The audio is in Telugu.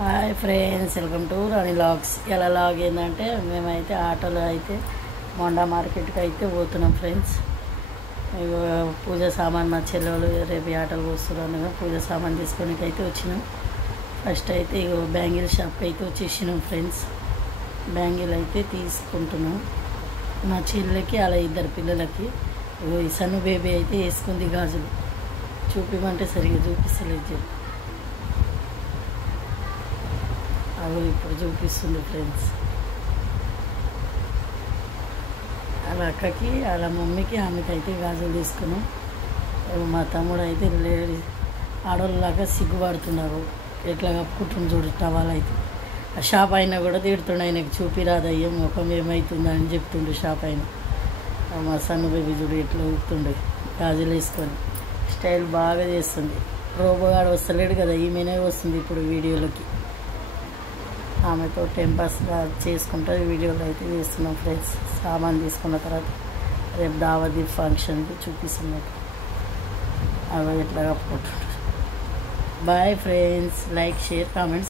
Hi friends, welcome to Rani vlogs. ఎలా లాగ్ ఏంటంటే మేమైతే ఆటోలో అయితే మొండా మార్కెట్కి అయితే పోతున్నాం ఫ్రెండ్స్. ఇగో పూజ సామాన్ మా చెల్లెలు రేపు ఆటోలు వస్తున్నాను, పూజ సామాన్ తీసుకోనికి అయితే వచ్చినాం. ఫస్ట్ అయితే ఇగో బ్యాంగిల్ షాప్కి అయితే వచ్చేసినాం ఫ్రెండ్స్. బ్యాంగిల్ అయితే తీసుకుంటున్నాం మా చెల్లెకి, అలా ఇద్దరు పిల్లలకి. ఇగో ఈ సన్ను బేబీ అయితే వేసుకుంది గాజులు. చూపిమంటే సరిగ్గా చూపిస్తలేదు, అవి ఇప్పుడు చూపిస్తుంది ఫ్రెండ్స్. అలా అక్కకి, అలా మమ్మీకి, ఆమెకి అయితే గాజులు తీసుకున్నాం. మా తమ్ముడు అయితే ఆడవాళ్ళలాగా సిగ్గుపడుతున్నారు, ఎట్లా కప్పుకుంటుంది చూడు టవాల్ అయితే. ఆ షాప్ అయినా కూడా తిడుతుండే, ఆయనకు చూపిరాదయ్యే ముఖం ఏమవుతుందా అని చెప్తుండే షాప్ అయిన. మా సన్ను బేబీ చూడు ఎట్లా ఊపుతుండే గాజులు వేసుకొని, స్టైల్ బాగా చేస్తుంది. రోబోగాడు వస్తలేడు కదా, ఈమెనే వస్తుంది ఇప్పుడు వీడియోలకి. ఆమెతో టెంపర్స్గా చేసుకుంటూ వీడియోలు అయితే చేస్తున్నాం ఫ్రెండ్స్. సామాన్ తీసుకున్న తర్వాత రేపు దావతీ ఫంక్షన్కి చూపిస్తున్నాం అవి ఎట్లా కప్పుకుంటున్నారు. Bye friends, like, share, comments.